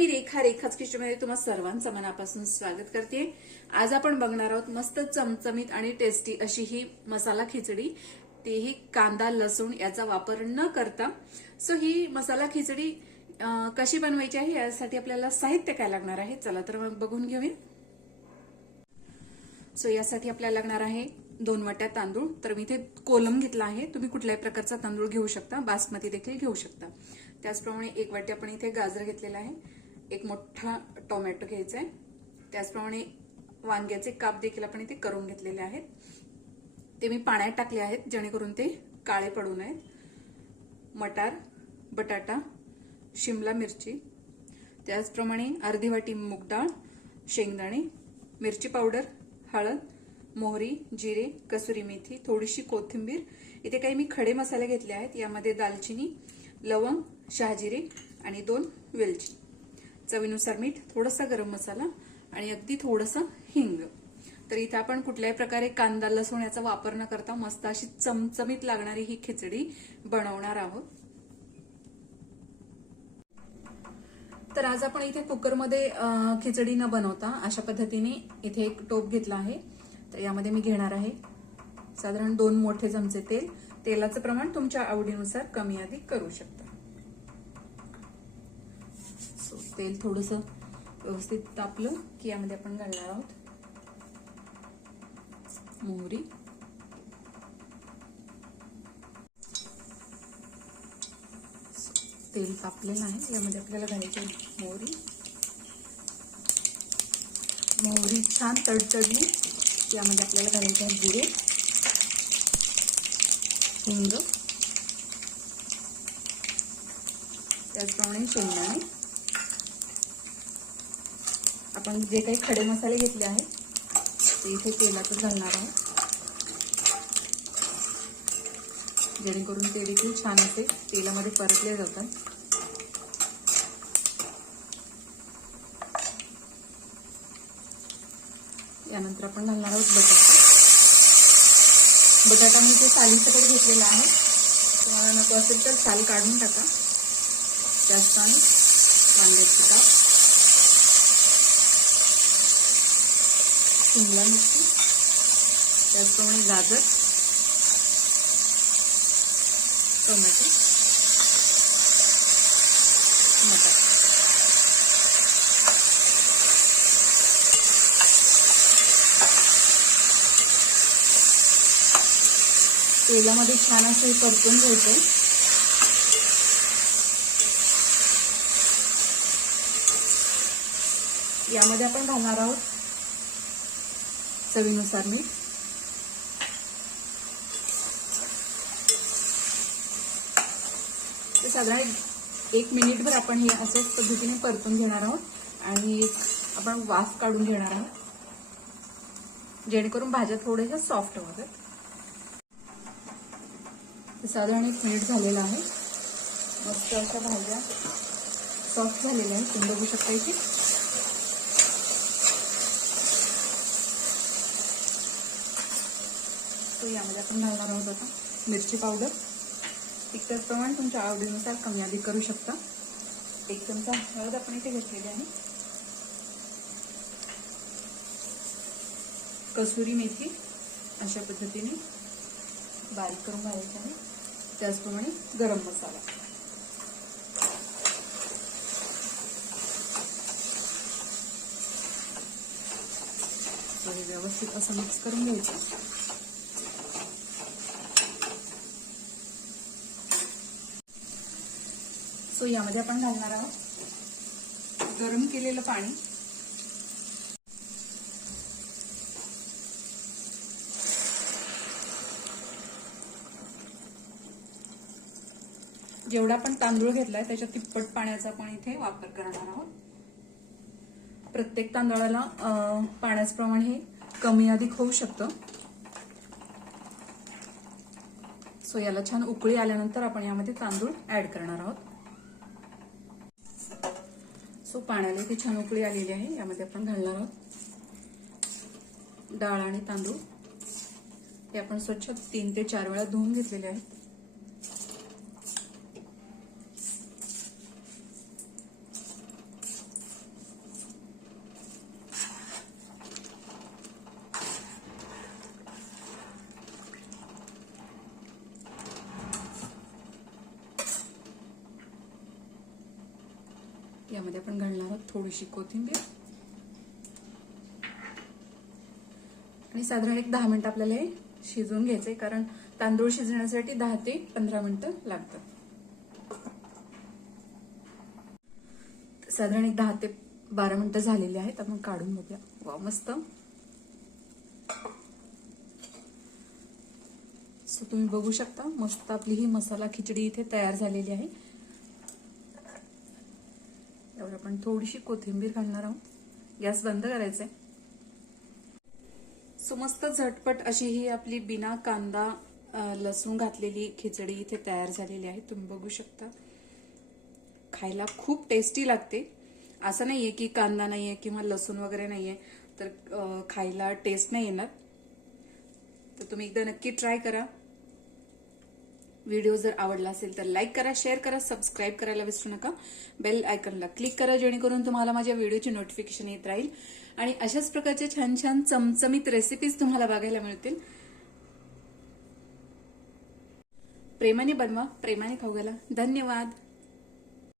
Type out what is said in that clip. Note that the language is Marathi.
मी रेखाच किचनमध्ये तुम्हा सर्वांचं मनापासून स्वागत करते। आज आपण बघणार आहोत मस्त चमचमीत आणि टेस्टी अशी ही मसाला खिचडी, तेही कांदा लसूण याचा वापर न करता। सो ही मसाला खिचडी कशी बनवायची आहे यासाठी आपल्याला साहित्य काय लागणार आहे चला तर मग बघून घेऊया। सो यासाठी आपल्याला लागणार आहे 2 वाट्या तांदूळ। तर मी इथे कोलम घेतला आहे, तुम्ही कुठल्याही प्रकारचा तांदूळ घेऊ शकता, बासमती देखील घेऊ शकता। त्याचप्रमाणे 1 वाटी आपण इथे गाजर घेतलेला आहे, एक मोठा टोमॅटो घ्यायचा आहे, त्याचप्रमाणे वांग्याचे काप देखील आपण इथे करून घेतलेले आहेत। ते मी पाण्यात टाकले आहेत जेणेकरून ते काळे पडू नयेत। मटार, बटाटा, शिमला मिरची, त्याचप्रमाणे अर्धी वाटी मूग डाळ, शेंगदाणे, मिरची पावडर, हळद, मोहरी, जिरे, कसुरी मेथी, थोडीशी कोथिंबीर। इथे काही मी खडे मसाले घेतले आहेत, यामध्ये दालचिनी, लवंग, शहाजिरे आणि 2 वेलची, चवीनुसार मीठ, थोडासा गरम मसाला आणि अगदी थोडंसं हिंग। तर इथे आपण कुठल्याही प्रकारे कांदा लसूण याचा वापर न करता मस्त अशी चमचमीत लागणारी ही खिचडी बनवणार आहोत। तर आज आपण इथे कुकरमध्ये खिचडी न बनवता अशा पद्धतीने इथे एक टोप घेतला आहे। तर यामध्ये मी घेणार आहे साधारण 2 मोठे चमचे तेल। तेलाचं प्रमाण तुमच्या आवडीनुसार कमी अधिक करू शकता। तेल थोडंसं व्यवस्थित तापलं की यामध्ये आपण घालणार आहोत मोहरी, तेल तापलेलं आहे, यामध्ये आपल्याला घालायची मोहरी। मोहरी छान तडतडली यामध्ये आपल्याला घालायचे आहे जिरे, हिंग, त्याचप्रमाणे शेंगदाणे। आपण जे काही खडे मसाले घेतले आहेत ते इथे तेलातच घालणार आहोत जेणेकरून ते देखील छान असे तेलामध्ये परतले जातात। यानंतर आपण घालणार आहोत बटाटा। बटाटा मी इथे सालीसकट घेतलेला आहे, तुम्हाला नको असेल तर साल काढून टाका। त्याचप्रमाणे वांग्याचे काप, शिमला मिरची, त्याचप्रमाणे गाजर, टोमॅटो, मटार। तेलामध्ये छान असे परतून घ्यायचे। यामध्ये आपण घालणार आहोत चवीनुसार मीठ, साधारण 1 मिनिटभर आपण हे अशाच पद्धतीने परतून घेणार आहोत आणि आपण वाफ काढून घेणार आहोत जेणेकरून भाज्या थोड्याशा सॉफ्ट होतात। साधारण 1 मिनिट झालेला आहे, मस्त अशा भाज्या सॉफ्ट झालेल्या आहेत, तुम्ही बघू शकता इथे। तो यामध्ये आपण घालणार आहोत आता मिरची पावडर, तिखट प्रमाण तुमच्या आवडीनुसार कमी अधिक करू शकता। 1 चमचा हळद आपण इथे घेतलेली आहे, कसुरी मेथी अशा पद्धतीने बारीक करून घालायची आहे, त्याचप्रमाणे गरम मसाला। हे व्यवस्थित असं मिक्स करून घ्यायचं। सो यामध्ये आपण घालणार आहोत गरम केलेलं पाणी। जेवढा आपण तांदूळ घेतलाय त्याच्या तिप्पट पाण्याचा आपण इथे वापर करणार आहोत। प्रत्येक तांदळाला पाण्याचं प्रमाण हे कमी अधिक होऊ शकतं। सो याला छान उकळी आल्यानंतर आपण यामध्ये तांदूळ ऍड करणार आहोत। सो पाण्याला इथे छान उकळी आलेली आहे, यामध्ये आपण घालणार आहोत डाळ आणि तांदूळ। ते आपण स्वच्छ 3 ते 4 वेळा धुवून घेतलेले आहेत। यामध्ये आपण घालणार आहोत थोडीशी कोथिंबीर आणि साधारण एक 10 मिनिटं आपल्याला हे शिजवून घ्यायचंय, कारण तांदूळ शिजण्यासाठी 10 ते 15 मिनिटं लागतात. साधारण एक 10 ते 12 मिनिटं झालेली आहेत. आपण काढून बघूया. वा, मस्त. सो तुम्ही बघू शकता मस्त आपली ही मसाला खिचडी इथे तयार झालेली आहे. यावर आपण थोडीशी कोथिंबीर घालणार आहोत. गॅस बंद करायचा आहे. सो मस्त झटपट अशी ही आपली बिना कांदा लसूण घातलेली खिचडी इथे तयार झालेली आहे. तुम्ही बघू शकता. खायला खूप टेस्टी लागते. असं नाहीये की कांदा नाहीये किंवा लसूण वगैरे नाहीये तर खायला टेस्ट नाही येणार. तर तुम्ही एकदा नक्की ट्राय करा. व्हिडिओ जर आवडला असेल तर लाईक करा, शेअर करा, सबस्क्राईब करायला विसरू नका. बेल आयकॉनला क्लिक करा जेणेकरून तुम्हाला माझ्या व्हिडिओची नोटिफिकेशन येत राहील आणि अशाच प्रकारचे छान छान चमचमीत रेसिपीज तुम्हाला बघायला मिळतील. प्रेमाने बनवा, प्रेमाने खाऊ घाला. धन्यवाद.